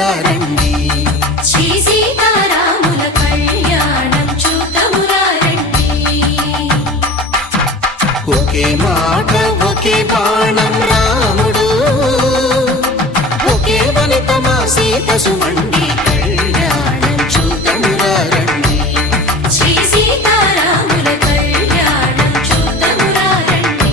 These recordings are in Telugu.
చూతమురారండి. శ్రీ సీతారాముల కళ్యాణం చూతమురారండి. ఒకే మాట ఒకే బాణం రాముడు, ఒకే వనిత మా సీత సుమండి కళ్యాణం చూతమురారండి. శ్రీ సీతారాముల కళ్యాణం చూతమురారండి.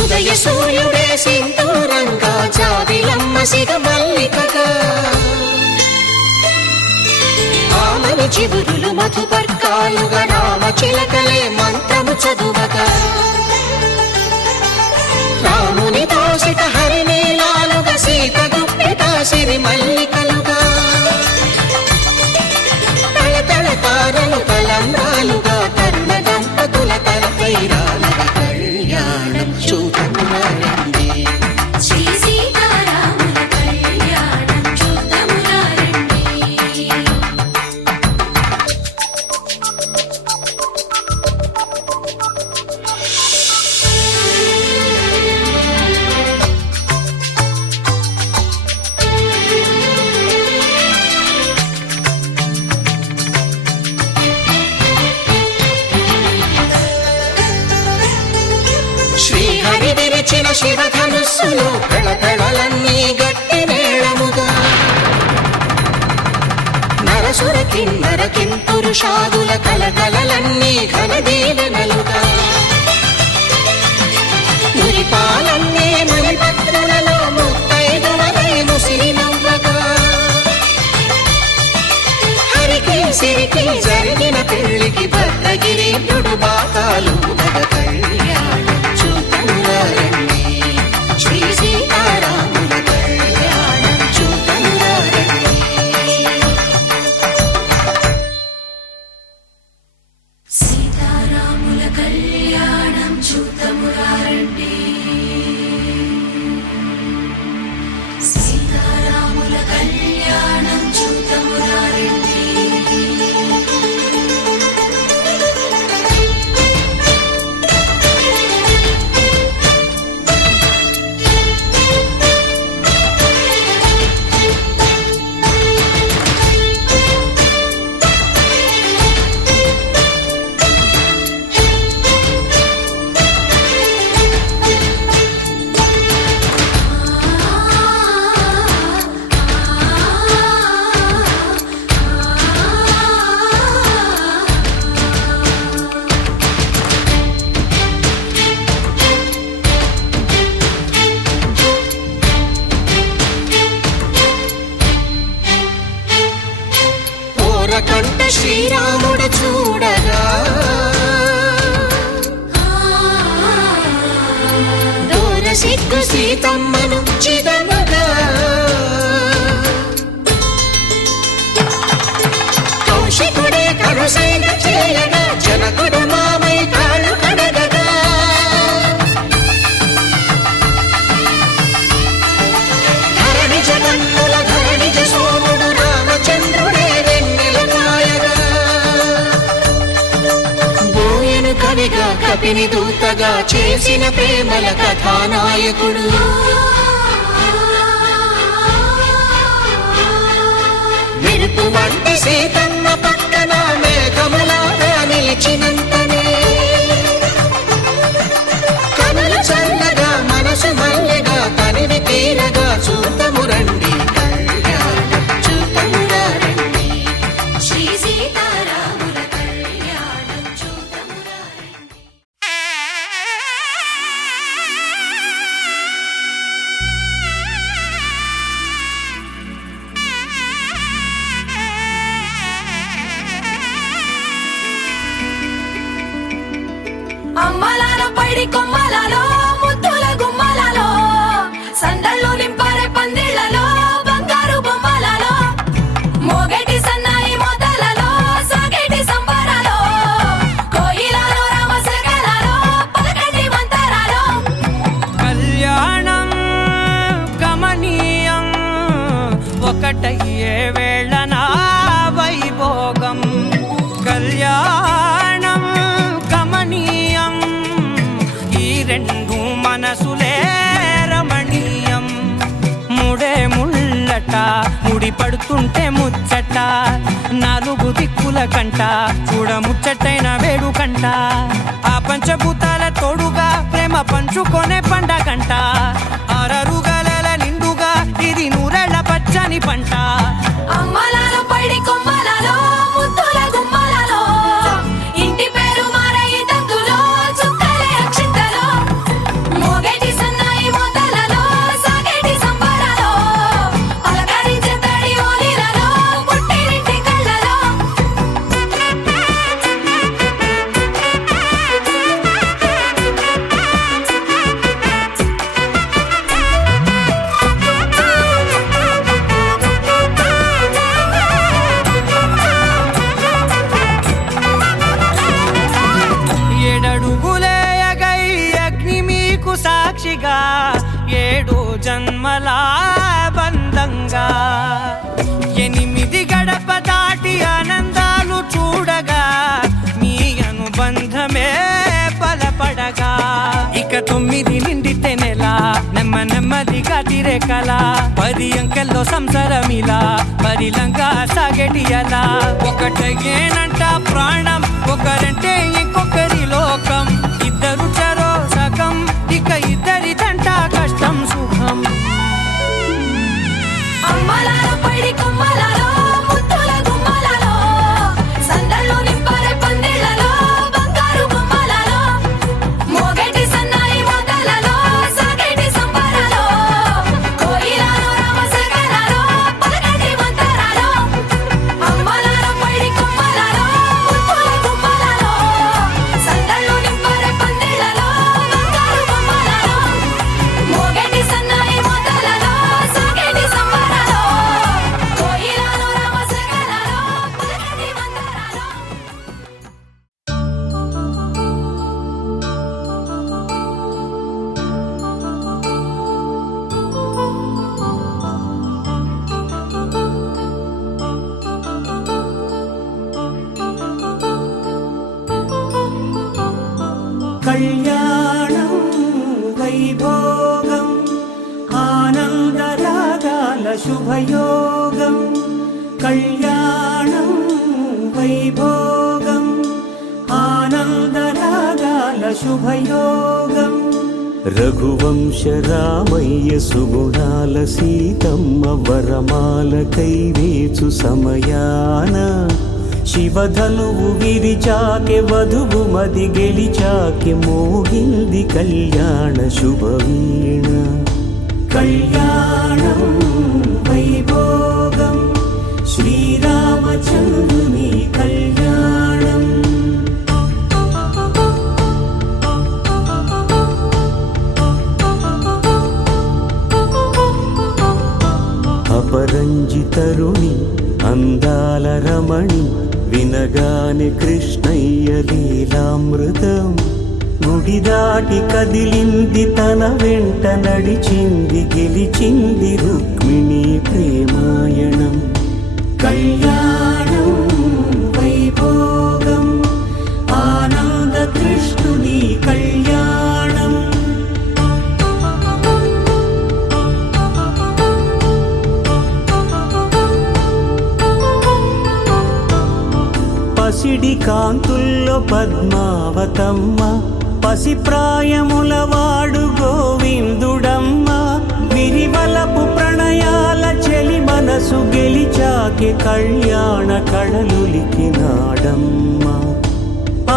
ఉదయ సూర్యుడే సింధూరంగా, జాబిలమ్మ సిగ మల్లికగా, ఆమని చివురులు మధుపర్కాలుగా, రామ చిలకలే మంత్రము చదువగా, రాముని దోసిట హరినీలాలుగా, సీత గుప్పిట సిరి మల్లికలుగా, తళతళ తారలు తలంబ్రాలుగా, తరుణ దంపతుల తలపైరాలుగా కళ్యాణం చూతమురారండి. శ్రీ సీతారాముల కళ్యాణం చూతమురారండి. శ్రీహరి విరిచిన శివధనుస్సులు కళకళలన్నీ గట్టి మేళముగా, నరసుర కిన్నర కింపురుషాదుల కలకలలన్నీ ఘనదీవెనలుగా, మురిపాలన్నీ మణిపత్రులలో ముత్తైదువలై ముసిరి నవ్వగా, హరికి సిరికి జరిగిన పెళ్లికి భద్రగిరీంద్రుడు బాకాలు మగ కళ్యాణం చూతమురారండి. శ్రీ సీతారాముల కళ్యాణం చూతమురారండి. సీతారాముల కళ్యాణం చూతమురారండి. సీతారాముల కళ్యాణం చూతమురారండి. కంట శ్రీరాముడు చూడగా, దూర సిగ్గు సీతమ్మను చిదమగా, కౌశికుడే కరుసైన చేయగా, జనకుడు మామై కాళ్ళు కడగగా, ధరణి జగన్నుల ధరణిజ సోముడు రామచంద్రుడే వెన్నెల కాయగా, బోయను కవిగా కపిని దూతగా చేసిన ప్రేమల కథానాయకుడు, మెరుపు వంటి సీతమ్మ పక్కన మేఘములాగా నిలిచినంతనే, కనులు చల్లగా మనసు మల్లెగా తనివి తీరగా చూతమురండి కళ్యాణం చూతమురారండి. శ్రీ సీతారాముల కళ్యాణం చూతమురారండి. ఒకటయ్యే వేళనా వైభోగం కళ్యాణం కమనీయం ఈ రెండు మనసులే రమణీయం ముడే ముళ్ళట ముడి పడుతుంటే ముచ్చట నాలుగు దిక్కుల కంట చూడ ముచ్చటైన వేడుకంట ఆ పంచభూతాల తోడుగా ప్రేమ పంచుకొనే పండగంట ఆరరుగల నిండుగా ఇది నూరెళ్ళ పచ్చని పంట అమ్మలాలో పడి కొమ్మలలో ముద్దుల గుమ్మలలో ఇంటి పేరు మారయి తందులో చుక్కలే అక్షింతలో మోగేటి సన్నాయి మోతలలో సాగేటి సంబరాలో అలకరించే తడి ఓలిలలో పుట్టినింటి కళ్ళలో ఏడడుగులేయగై అగ్ని మీకు సాక్షిగా ఏడు జన్మల బంధంగా ఎనిమిది గడప దాటి ఆనందాలు చూడగా మీ అనుబంధమే బలపడగా ఇక 9 నిండితే నెల నెమ్మదిగా తిరే కల 10 అంకెల్లో సంసారమిలా పరిలంగా సాగేటి అలా ఒకటేనంట ప్రాణం ఒకరంటే ఇంకొకరి లోకం ఇద్దరు చరో సగం ఇక ఇద్దరిదంట కష్టం సుఖం అమ్మలాలో పడి కొమ్మలలో ముద్దుల గుమ్మలలో సందళ్ళు నింపరే పందిళ్ళలో బంగారు బొమ్మలలో మోగేటి సన్నాయి మోతలలో సాగేటి సంబరాలో కోయిలలో రామసగలలో పలకటి మంతరాలో అమ్మలాలో పడి కొమ్మలలో ముద్దుల గుమ్మలలో సందళ్ళు నింపరే పందిళ్ళలో బంగారు బొమ్మలలో మోగేటి సన్నాయి మోతలలో సాగేటి సంబరాలో కోయిలలో రామసగలలో పలకటి మంతరాలో కళ్యాణం వైభోగం ఆనందరాగాల శుభయోగం కళ్యాణం వైభోగం ఆనందరాగాల శుభయోగం రఘువంశ రామయ్య సుగుణాల సీతమ్మ వరమాల కైవేచు సమయాన శివధనువు విరిచాకె వధువు మది గెలిచాకె మోగింది కళ్యాణ శుభవీణ కళ్యాణం వైభోగం శ్రీరామచంద్రుని కళ్యాణం అపరంజి తరుణి అందాల రమణి వినగానే కృష్ణయ్య లీలామృతం గుడి దాటి కదిలింది తన వెంట నడిచింది గెలిచింది రుక్మిణి ప్రేమాయణం కళ్యాణం వైభోగం ఆనంద కృష్ణుని కళ్యాణం పసిడి కాంతుల్లో పద్మావతమ్మ పసిప్రాయముల వాడు గోవిందుడమ్మ విరివలపు ప్రణయాల చెలి మనసు గెలిచాకే కళ్యాణ కళలులికినాడమ్మ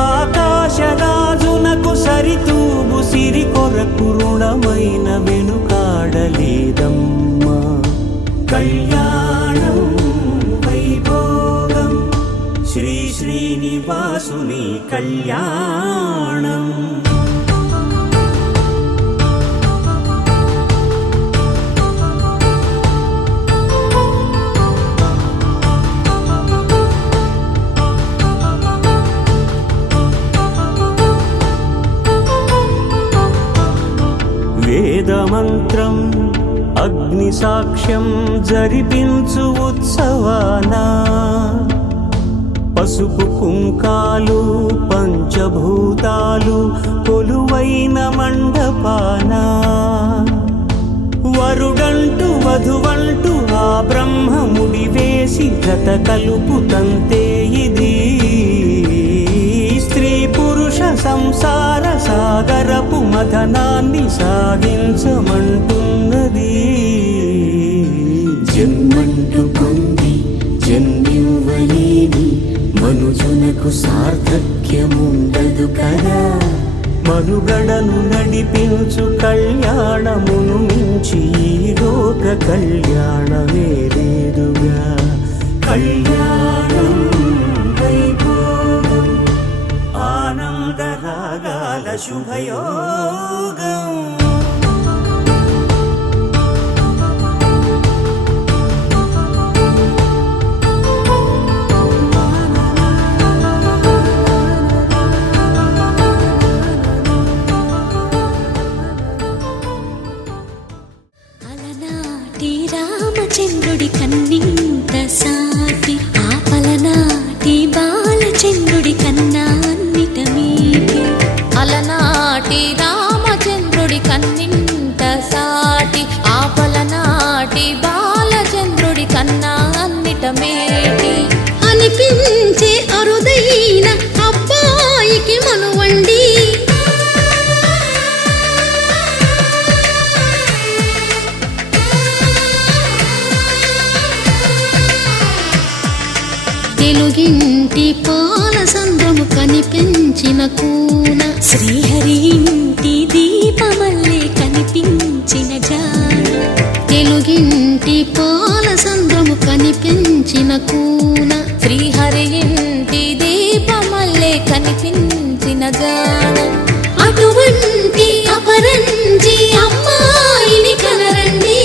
ఆకాశరాజునకు సరితూగు సిరి కొరకు రుణమైన వెనుకాడలేదమ్మా కళ్యాణం వైభోగం శ్రీ శ్రీనివాసుని కళ్యాణం వేదమంత్రం అగ్ని సాక్ష్యం జరిపించు ఉత్సవాన పసుపు కుంకాలు పంచభూతాలు కొలువైన మండపాన వరుడంటూ వధువంటూ ఆ బ్రహ్మముడి వేసి జత కలుపుతంతే ఇది స్త్రీ పురుష సంసార సాగరపు మథనాన్ని సాగించమంటున్నది. జన్మంటూ పొంది జన్మివ్వలేని మనుజునకు సార్థక్యముండదు కదా. మనుగడను నడిపించు కళ్యాణమును మించి ఈ లోక కళ్యాణమే లేదుగా. కళ్యాణం వైభోగం ఆనందరాగాల శుభయోగం. అలనాటి రామచంద్రుడి కన్నింత సాటి ఆపలనాటి బాలచంద్రుడి కన్నా అన్నిట మీటి. అలనాటి రామచంద్రుడి కన్నింత సాటి ఆపలనాటి బాలచంద్రుడి కన్నా అన్నిట మేటి. అనిపించే అరుదైన అబ్బాయికి మనువండి తెలుగింటి పాల సంద్రము కనిపించిన కూన శ్రీహరి ఇంటి దీపమల్లే కనిపించిన జాన. తెలుగింటి పాల సంద్రము కనిపించిన కూన శ్రీహరి ఇంటి దీపమల్లే కనిపించిన జాన. అటువంటి అపరంజి అమ్మాయిని కనరండి.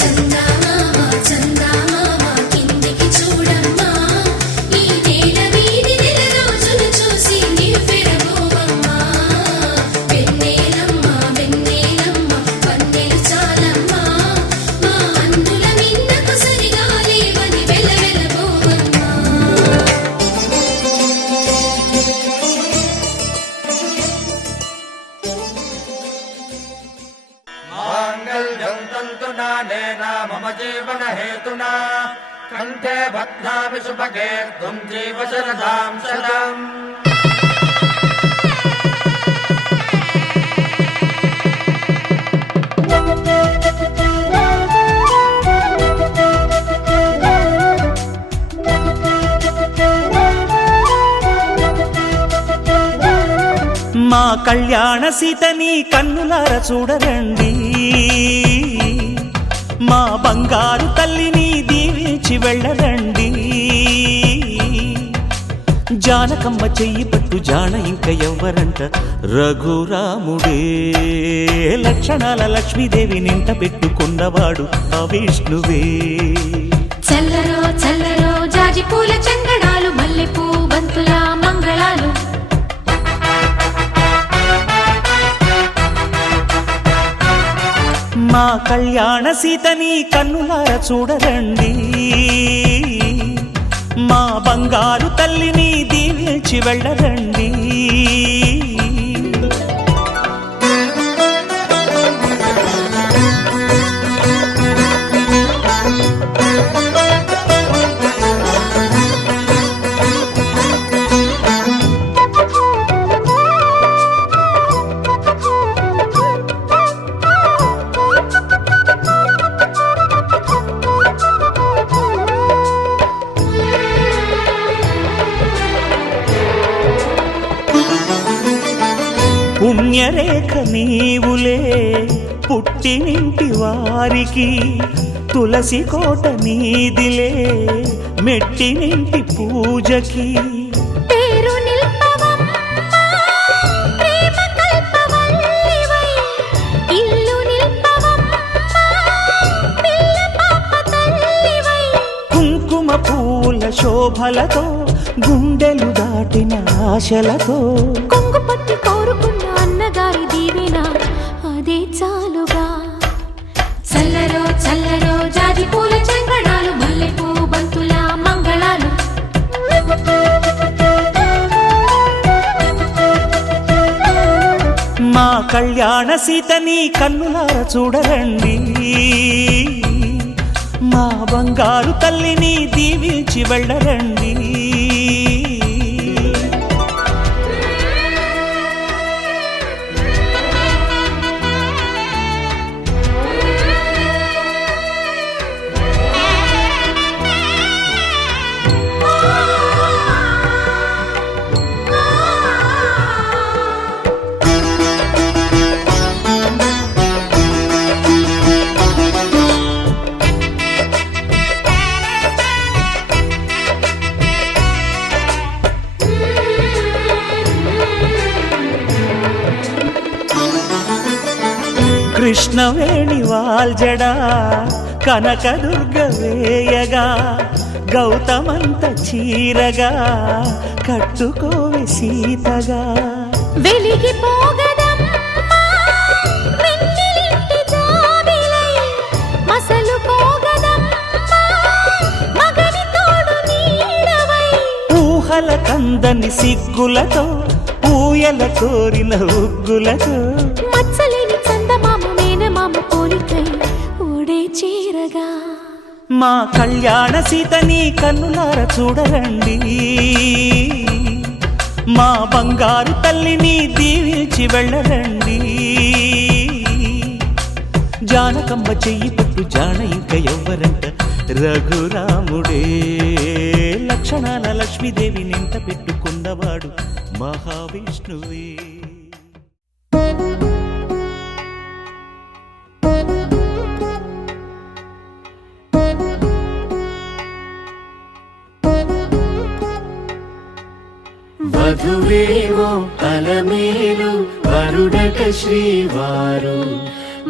చందమామ చందమామ కిందికి చూడమ్మా, ఈ నేల వీధి నెల రోజులు చూసి నివ్వెరబోవమ్మా. వెన్నెలమ్మ వెన్నెలమ్మ వన్నెలు చాలమ్మా, మా అందుల మిన్నకు సరిగా లేవని వెలవెలబోవమ్మా. माङ्गल्यं तन्तुनानेन मम जीवनहेतुना कण्ठे बध्नामि सुभगे त्वं जीव शरदां शरम्. మా కళ్యాణ సీతని కన్నులార చూడరండి. మా బంగారు తల్లిని దీవించి వెళ్ళరండి. జానకమ్మ చెయ్యి పట్టు జాన ఇంక ఎవ్వరంట రఘురాముడే. లక్షణాల లక్ష్మీదేవి నింట పెట్టుకున్నవాడు ఆ విష్ణువే. చల్లరో చల్లరో జాజి పూల చందనాలు మల్లెపూ బంతుల మంగళాలు. మా కళ్యాణ సీతని కన్నులార చూడరండి. మా బంగారు తల్లిని దీవించి వెళ్ళరండి. పుణ్యరేఖ నీవులే పుట్టినింటి వారికి. తులసి కోట నీదిలే మెట్టినింటి పూజకి. పేరు నిల్పవమ్మా ప్రేమ కల్పవల్లివై, ఇల్లు నిల్పవమ్మా పిల్ల పాప తల్లివై. కుంకుమ పూల శోభ శోభలతో గుండెలు దాటిన ఆశలతో కొంగు పట్టి కోరుకున్న అన్నగారి దీవెన అదే చాలుగా. చల్లరో చల్లరో జాజి పూల చంగడాలు, మల్లెపూ బంతుల మంగళాలు. మా కళ్యాణ సీతని కన్నులార చూడరండి, మా బంగారు తల్లిని దీవించి వెళ్ళరండి. కృష్ణవేణి వాల్జడా కనకదుర్గ వేయగా, గౌతమంత చీరగా కట్టుకోవి సీతగా. వెలిగిపోగదమ్మా వెన్నెలింటి జాబిలై, మసలుకోగదమ్మా మగని తోడు నీడవై. ఊహల కందని సిగ్గులతో ఊయల కోరిన ఉగ్గులతో, మచ్చలేని చందమామ మేనమామ పోలికై ఓడే చీరగా. మా కళ్యాణ సీతని కన్నులార చూడరండి, మా బంగారు తల్లిని దీవించి వెళ్ళరండి. జానకమ్మ చెయ్యి పట్టు జాన ఇంక ఎవ్వరంట, రఘురాముడే లక్షణాల లక్ష్మీదేవి నింట పెట్టుకున్నవాడు మహావిష్ణువే. వధువేమో అలమేలు వరుడట శ్రీవారు,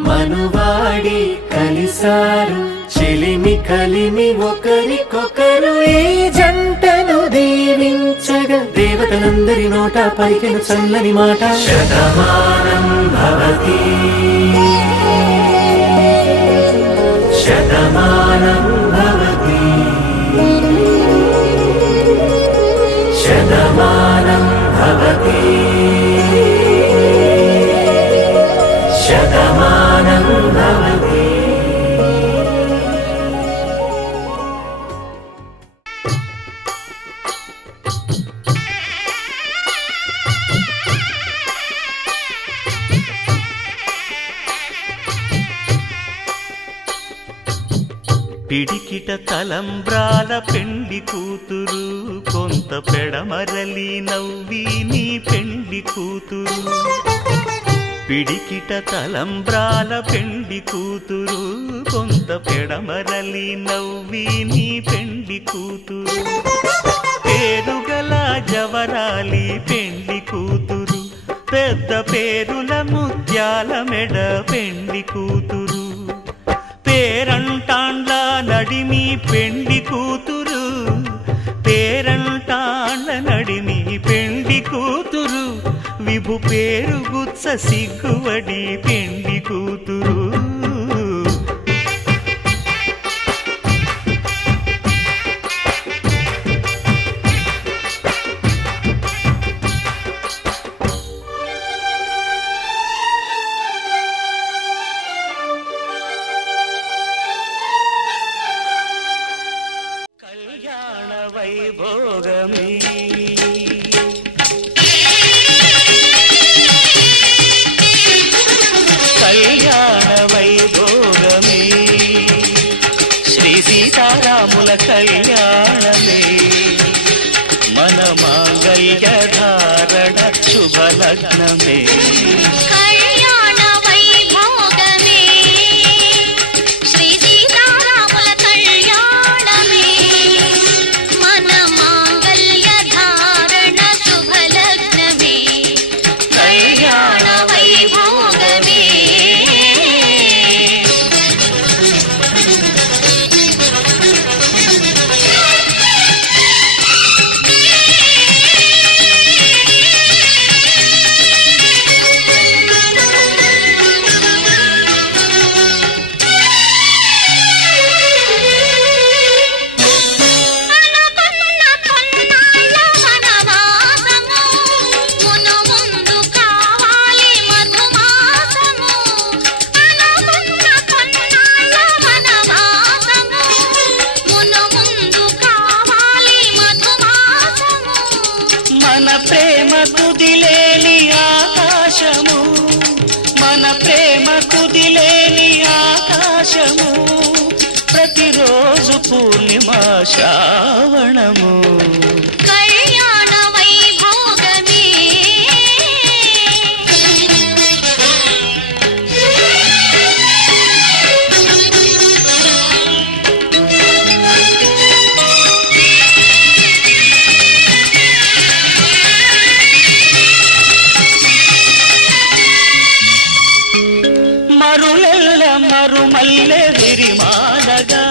మనువాడి కలిసారు చెలిమి కలిమి ఒకరికొకరు. ఈ జంటను దీవించగా దేవతలందరి నోట పలికిన చల్లని మాట. శతమానం భవతి శతమానం భవతి శతమానం భవతి శతమానం భవతి. పిడికిట తలంబ్రాల పెండి కూతురు, కొంత పెడమరలి నవ్వి నీ పెండి కూతురు. పిడికిట తలంబ్రాల పెండి కూతురు, కొంత పెడమరలి నవ్వి నీ పెండి కూతురు. పేరుగల జవరాలి పెండి కూతురు, పెద్ద పేరుల ముత్యాల మెడ పెండి కూతురు. పేరంటాండ్ల నడిమి పెండి కూతురు, పేరంటాండ్ల నడిమి పెండి కూతురు. విభు పేరు గుత్స సిగ్గువడి పెండి కూతురు. కళ్యాణ వైభోగమే కళ్యాణ వైభోగమే, శ్రీ సీతారాముల కళ్యాణమే. మన మాంగళ్య ధారణ శుభలగ్నమే. కళ్యాణ వైభోగమే శ్రీ సీతారాముల కళ్యాణమే, మన మాంగళ్య ధారణ శుభలగ్నమే. కళ్యాణ వైభోగమే. పూర్ణిమ శ్రావణము కళ్యాణ వైభోగమే మరులెల్ల మరుమల్లె విరిమాలగా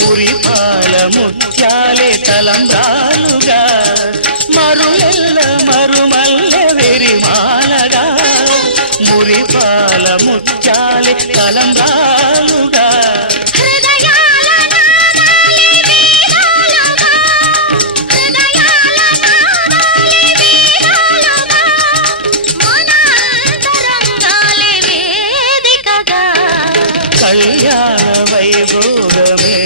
మురిపాల ముత్యాలే తలంబ్రాలుగా మరులెల్ల మరుమల్లె విరిమాలగా మురిపాల ముత్యాలే తలంబ్రాలుగా హృదయాల నాదాలే వీణాలుగా హృదయాల నాదాలే వీణాలుగా మన అంతరంగాలే వేదికగా కళ్యాణ వైభోగమే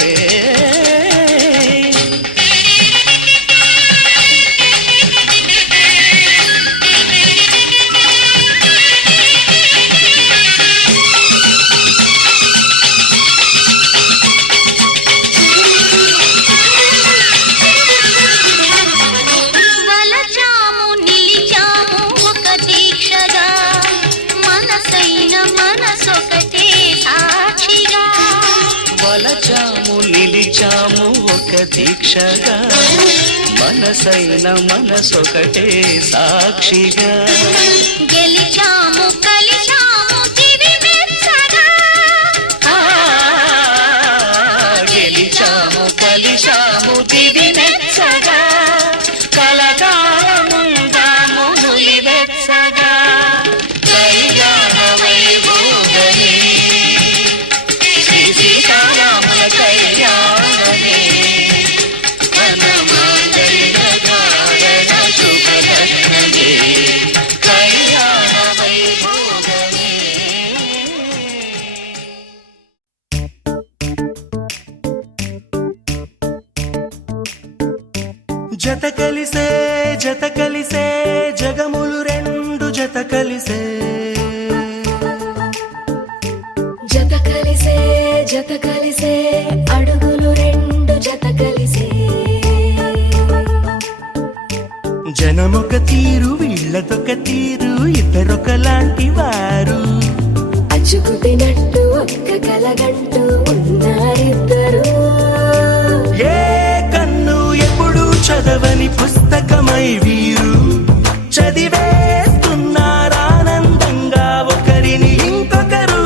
వలచాము నిలిచాము ఒక దీక్షగా మనసైన మనసొకటే సాక్షిగా వలచాము నిలిచాము ఒక దీక్షగా మనసైన మనసొకటే సాక్షిగా గెలిచాము కలిచాము తిరిమెచ్చగా ఆ, గెలిచాము కలిశాము తిది మెచ్చగా కలకాలముందాము నులివెచ్చగా కళ్యాణ వైభోగమే శ్రీ సీతారాముల కళ్యాణమే వనమాంగళ్యకారణ శుభలగ్నమే కళ్యాణ వైభోగమే జత కలిసే జగములు రెండు జత కలిసే జత కలిసే అడుగులు రెండు జత కలిసే జనమొక తీరు వీళ్ళదొక తీరు ఇద్దరొకలాంటి వారు అచ్చుకుతినట్టు ఒక్క కలగంటూ ఉన్నారిద్దరు ఏ కన్ను ఎప్పుడు చదవని పుస్తకమై వీరు చదివేస్తున్నారానందంగా ఒకరిని ఇంకొకరు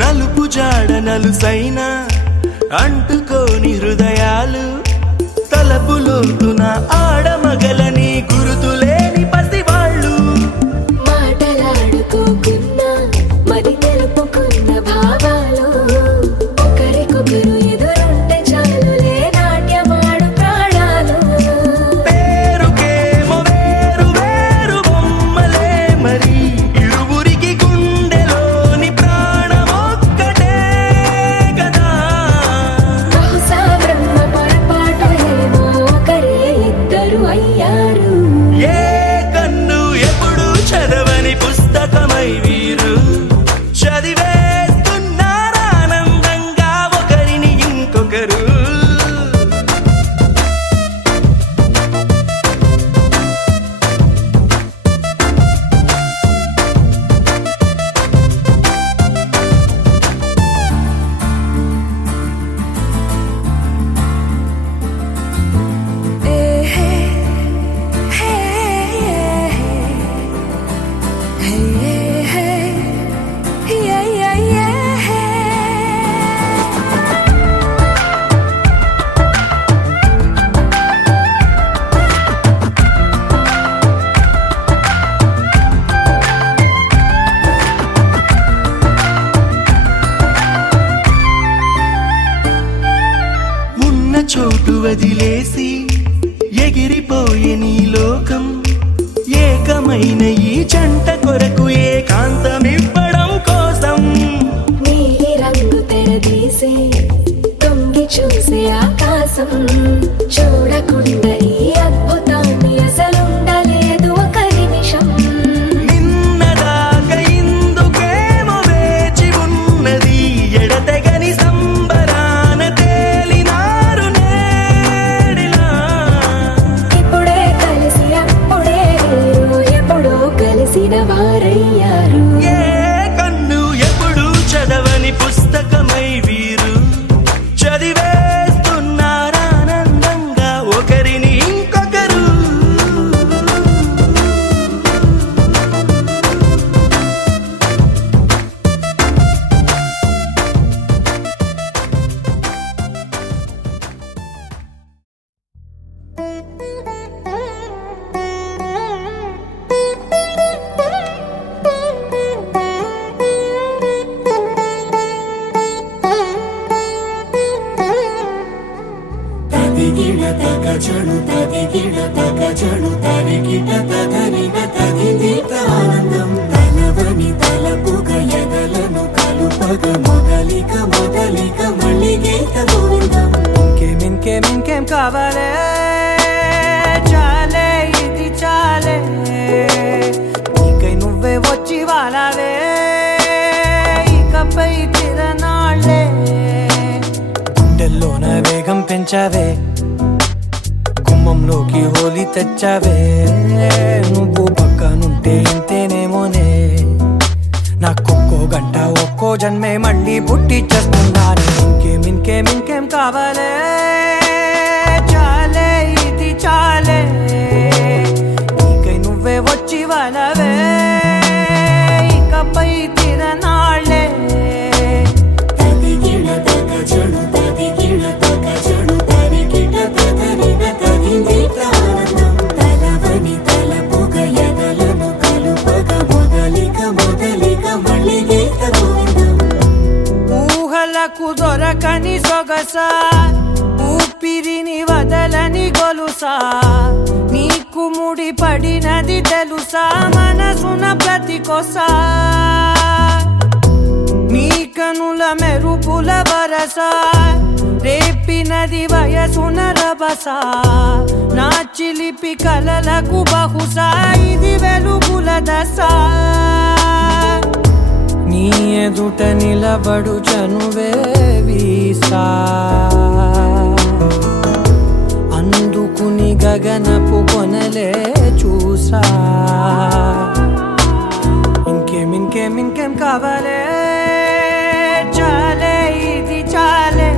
నలుపు జాడ నలుసైన అంటుకోని హృదయాలు తలపులోతున ఆడమగలని గురుతులేని పసివాళ్ళు మాటలాడుకోకున్నా మరి తెలుపుకున్న భావాలు ఒకరికొకరు ఎదురుంటే చాలులే నాట్యమాడు ప్రాణాలు పేరుకేమో వేరు వేరు బొమ్మలే మరి ఇరువురికి గుండెలోని ప్రాణమొక్కటే కదా బహుశా బ్రహ్మ పొరపాటు ఏమో ఒకరే ఇద్దరు అయ్యారు ఏ కన్ను ఎప్పుడు చదవని పుస్తకమై వీరు చదివేస్తున్నారానందంగా ఒకరిని ఇంకొకరు ఉన్న చోటు వదిలేసి ఎగిరిపోయే నీ లోకం ఏకమైన ఈ జంట కొరకు ఏకాంతమివ్వడం కోసం నీలి రంగు తెరదీసే తొంగి చూసే ఆకాశం చూడకుండా ఈ అద్భుతాన్ని అసలుండలేదు ఒక నిమిషం నిన్నదాకా ఇందుకేమో వేచి ఉన్నది ఎడతెగని సంబరాన తేలినారు నేడిలా ఇప్పుడే కలిసి అప్పుడే వేరు ఎప్పుడో కలిసిన వారయ్యారు ఏ కన్ను ఎప్పుడు చదవని పుస్తకమై వీరు చదివేస్తున్నారానందంగా ఒకరిని ఇంకొకరు తదిగిడ తగజను తదిగిడ తగజను తరిగిట తదరిన తదిదీత ఆనందం తలవని తలపుగ ఎదలను కలుపగ మొదలిక మొదలిక మళ్ళీ గీత గోవిందం ఇంకేం కావాలే చాలే ఇది చాలే నీకై నువ్వే వచ్చి వాలావే ఇకపై తిరనాళ్ళే గుండెల్లోన వేగం పెంచావే గుమ్మంలోకి హోలీ తెచ్చావే నువ్వు పక్కనుంటే ఇంతేనేమోనే నాకొక్కో గంట ఒక్కో జన్మే మళ్ళీ పుట్టి చేస్తున్నాను ఇంకేం కావాలే చాలే ఇది చాలే నీకై నువ్వే వచ్చి వాళ్ళవే ఇకపై తిరనాళ్ళే తదిగిడ తగజను తదిగిడ తగజను తరిగిట తదరిన తదిదీత ఆనందం తలవని తలపుగ ఎదలను కలుపగ మొదలిక మొదలిక మళ్ళీ గీత గోవిందం ఊహలకు దొరకని సొగస ఊపిరిని వదలని గొలుసా నీకు ముడి పడినది తెలుసా మనసున ప్రతి కొసా నీ కనుల మెరుపుల వరస రేపినది వయసున రభస నా చిలిపి కలలకు బహుశా ఇది వెలుగుల దశ నీ ఎదుట నిలబడు చనువే వీసా అందుకుని గగనపు కొనలే చూసా ఇంకేం కావాలే చాలే ఇది చాలే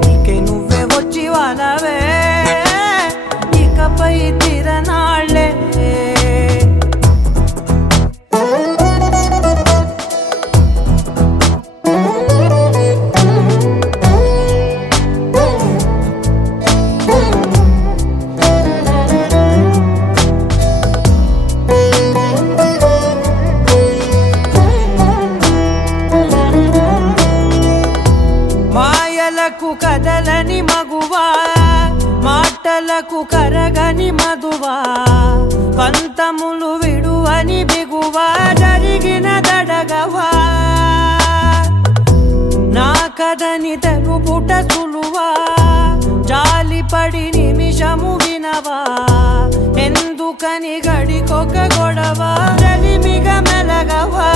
నీకే నువ్వే వచ్చి వాలవే ఇకపై తిరనాళ్ళే మాయలకు కదలని మగువా మాటలకు కరగని మధువా పంతములు విడువని బిగువా జరిగిన దడగవా నా కథని తెలుపుట సులువా జాలిపడి నిమిషము వినవా ఎందుకని గడికొక గొడవ రలిమిగ మెలగవా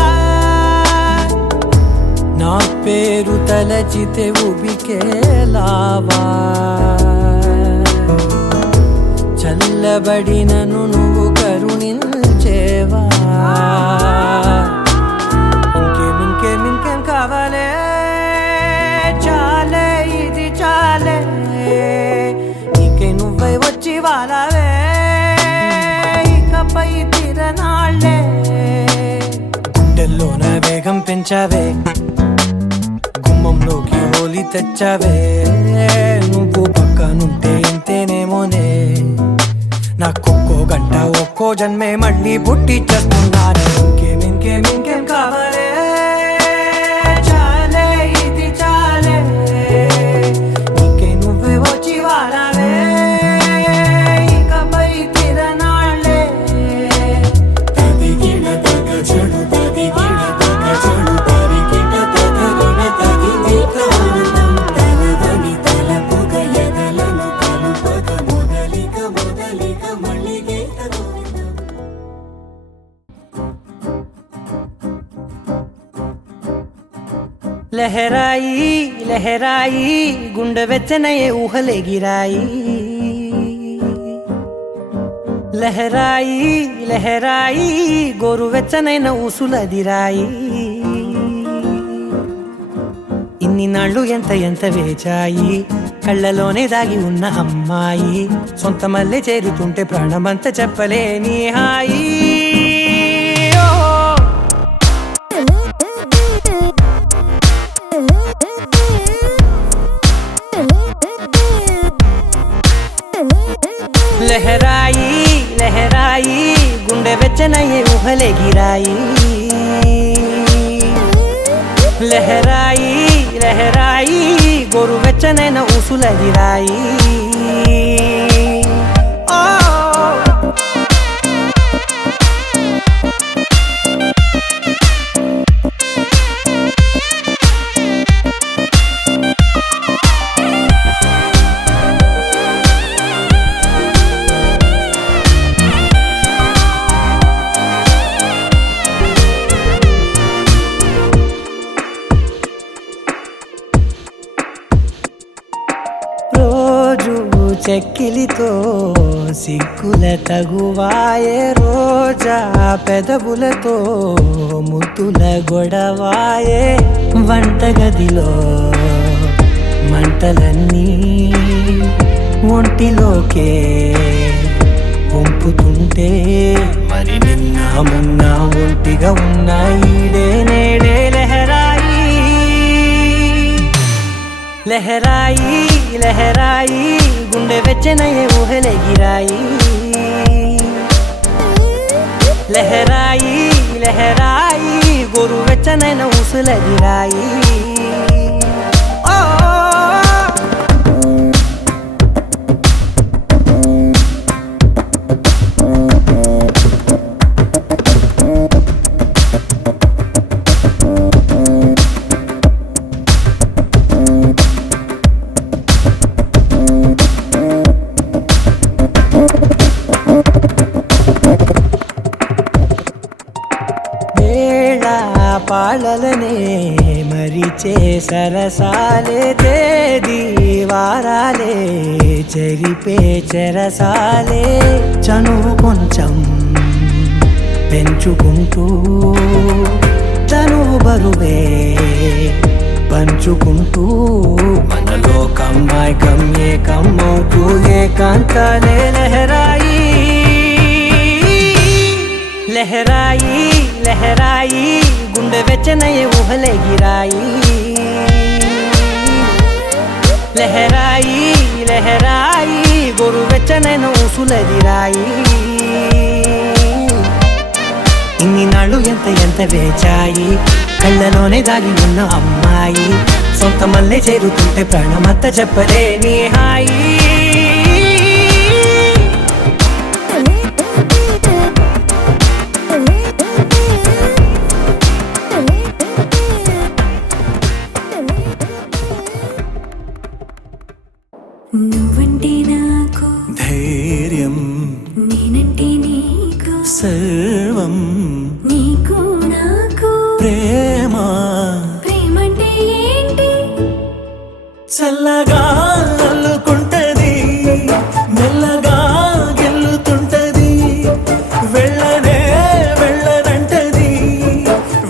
నా పేరు తలచితే ఉబికేలావా చల్లబడినను నువ్వు కరుణించేవా ఇంకేం కావాలే చాలే ఇది చాలే నీకే నువ్వే వచ్చి వాలవే ఇకపై తిరనాళ్ళే గుండెల్లోన వేగం పెంచావే గుమ్మంలోకి హోలీ తెచ్చావే నువ్వు పక్కనుంటే ఇంతేనేమోనే నాకొక్కో గంట ఒక్కో జన్మే మళ్ళీ పుట్టి చేస్తున్నాను ఇంకేం కావాలే చాలే ఇది చాలే నీకే నువ్వే వచ్చి వాలవే ఇకపై తిరనాళ్ళే లహరాయి లహరాయి గుండె వెచ్చనయే ఊహలెగిరాయి లహరాయి లహరాయి గోరు వెచ్చనైన ఊసులదిరాయి ఇన్ని నాళ్ళు ఎంత ఎంత వేచాయి కళ్ళలోనే దాగి ఉన్న అమ్మాయి సొంత మల్లె చేరుతుంటే ప్రాణమంతా చెప్పలేని హాయి లహరాయి లహరాయి గుండె వెచ్చనయ్యే ఊహలెగిరాయి లహరాయి లహరాయి గోరు వెచ్చనైన ఊసులదిరాయి చెక్కిలితో సిగ్గుల తగువాయే రోజా పెదవులతో ముద్దుల గొడవాయే వంటగదిలో మంటలన్నీ ఒంటిలోకే వంపుతుంటే మరి నిన్న మొన్న ఒంటిగా ఉన్న ఈడే నేడే లహరాయి లహరాయి లహరాయి గుండె వెచ్చనయ్యే ఊహలెగిరాయి లహరాయి లహరాయి గోరు వెచ్చనైన ఊసులదిరాయి పాలలనే మరిచే సరసాలే తేదీ వారాలే చెరిపే చెరసాలే చనువు కొంచెం పెంచుకుంటూ తనువు బరువే పంచుకుంటూ మనలో కమ్మాయికం ఏకమవుతూ ఏకాంతాలే లహరాయి లహరాయి లహరాయి గుండె వెచ్చనయ్యే ఊహలెగిరాయి లహరాయి లహరాయి గోరు వెచ్చనైన ఊసులదిరాయి ఇన్ని నాళ్ళు ఎంత ఎంత వేచాయి కళ్ళలోనే దాగి ఉన్న అమ్మాయి సొంత మల్లె చేరుతుంటే ప్రాణమంతా చెప్పలేని హాయి నువ్వంటే నాకు ధైర్యం నేనంటే నీకు సర్వం నీకు నాకు ప్రేమ ప్రేమంటే ఏంటి చల్లగా అల్లుకుంటది మెల్లగా గెల్లుతుంటది వెళ్ళనే వెళ్ళనంటది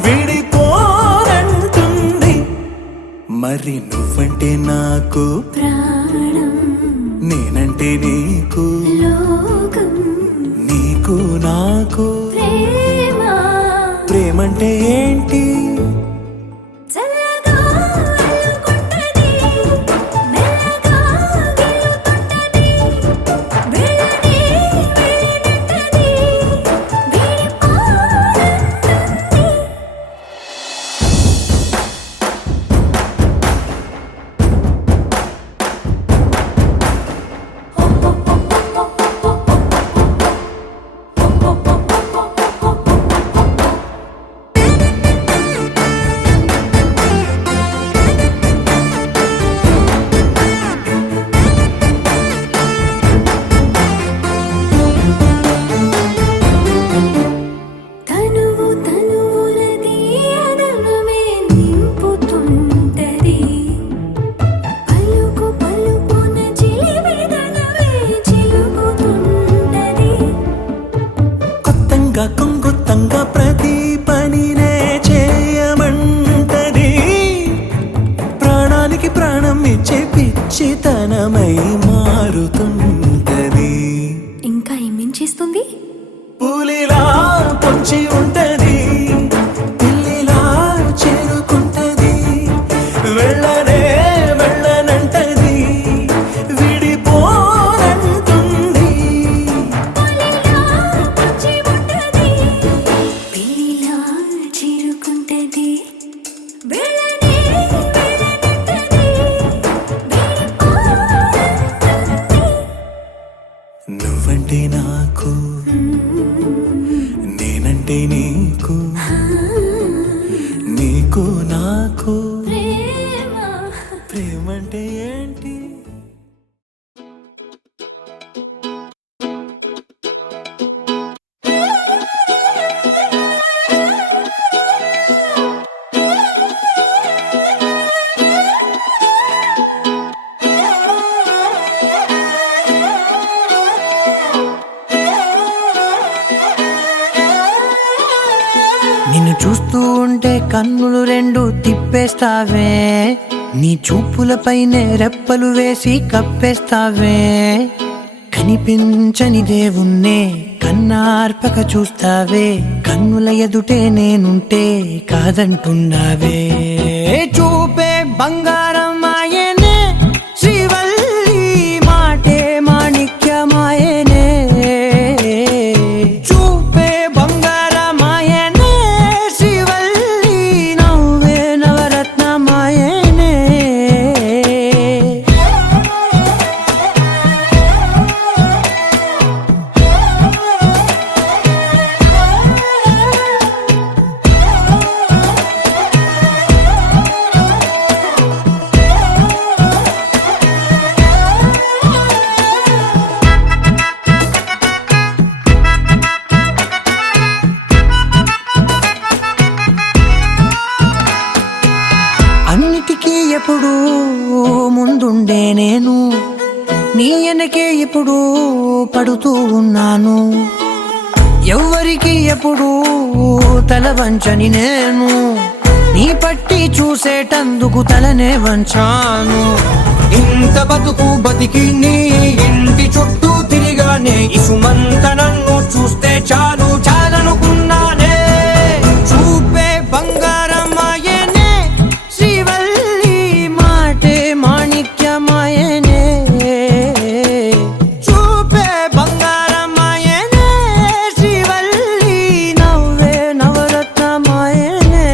విడిపోనంటుంది మరి నువ్వంటే నాకు ప్రాణం నేనంటే నీకు లోకం నీకు నాకు ప్రేమ ప్రేమంటే ఏంటి చల్లగా అల్లుకుంటది మెల్లగా గెలుతుంటది వెళ్ళనే వెళ్ళనంటది విడిపోనంటుంది ప్రాణం ఇచ్చే పిచ్చితనమై మారుతుంటది. ఇంకా ఏమేం చేస్తుంది? పులిలా పొంచి ఉంటది, పిల్లిలా చేరుకుంటది, వెళ్ళనే వెళ్ళనంటది, విడిపోనంటుంది. పిల్లిలా చేరుకుంటది, వెళ్ళనే వెళ్ళనంటది, విడిపోనంటుంది. నువ్వంటే నాకు, నేనంటే నీకు, నీకు నాకు. ప్రేమ ప్రేమంటే ఏంటి? నిన్ను చూస్తూ ఉంటే కన్నులు రెండు తిప్పేస్తావే, నీ చూపులపైనే రెప్పలు వేసి కప్పేస్తావే. కనిపించని దేవుణ్ణే కన్నార్పక చూస్తావే, కన్నుల ఎదుటే నేనుంటే కాదంటున్నావే. చూపే బంగారం ఆయనే, శ్రీవల్లి మాటే మాణిక్యమాయనే. చూపే బంగారమాయనే, శ్రీవల్లి నవ్వే నవరత్నమాయనే. అన్నిటికీ ఎప్పుడు ముందుండే నేను, నీ వెనకే ఎప్పుడు పడుతూ ఉన్నాను. ఎవ్వరికి ఎప్పుడు తల వంచని నేను, నీ పట్టి చూసేటందుకు తలనే వంచాను. ఇంత బతుకు బతికి నీ ఇంటి చుట్టూ తిరిగానే, ఇసుమంత నన్ను చూస్తే చాలు చాలనుకున్నానే. చూపే బంగారమాయనే, శ్రీవల్లి మాటే మాణిక్యమాయనే. చూపే బంగారమాయనే, శ్రీవల్లి నవ్వే నవరత్నమాయనే.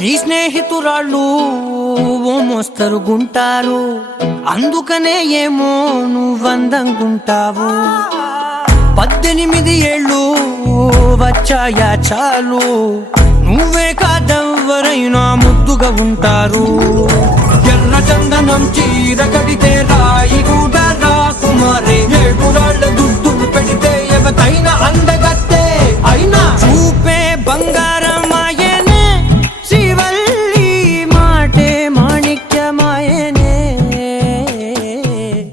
నీ స్నేహితురాళ్ళు ఓ మోస్తరుగుంటారు, అందుకనే ఏమో నువ్వందంగుంటావు. 18 ఏళ్ళు వచ్చాయా చాలు, నువ్వే కాదెవ్వరైనా ముద్దుగా ఉంటారు. ఎర్ర చందనం చీర కడితే రాయి కూడా రాకుమారే, ఏడురాళ్ళ దుద్దులు పెడితే ఎవతైనా అందగత్తే. అయినా చూపే బంగారమాయనే, శ్రీవల్లి మాటే మాణిక్యమాయనే.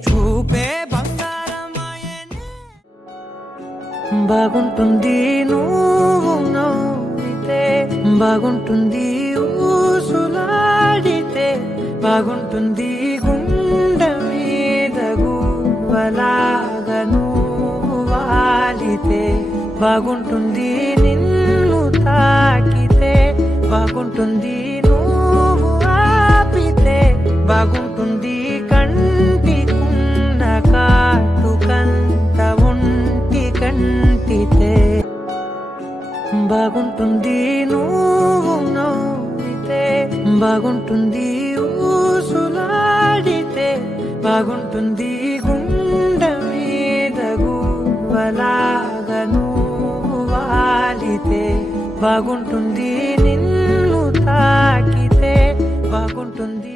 చూపే బంగారమాయనే. బాగుంటుంది నువ్వు నవ్వితే, బాగుంటుంది ఊసులాడితే, బాగుంటుంది గుండె మీద గువ్వలాగా నువ్వు వాలితే, బాగుంటుంది నిన్ను తాకితే, బాగుంటుంది నువ్వు ఆపితే, బాగుంటుంది కంటికున్న కాటుకంత ఒంటి కంటితే. బాగుంటుంది నువ్వు నవ్వితే, బాగుంటుంది ఊసులాడితే, బాగుంటుంది గుండె మీద గువ్వలాగా నువ్వు వాలితే, బాగుంటుంది నిన్ను తాకితే, బాగుంటుంది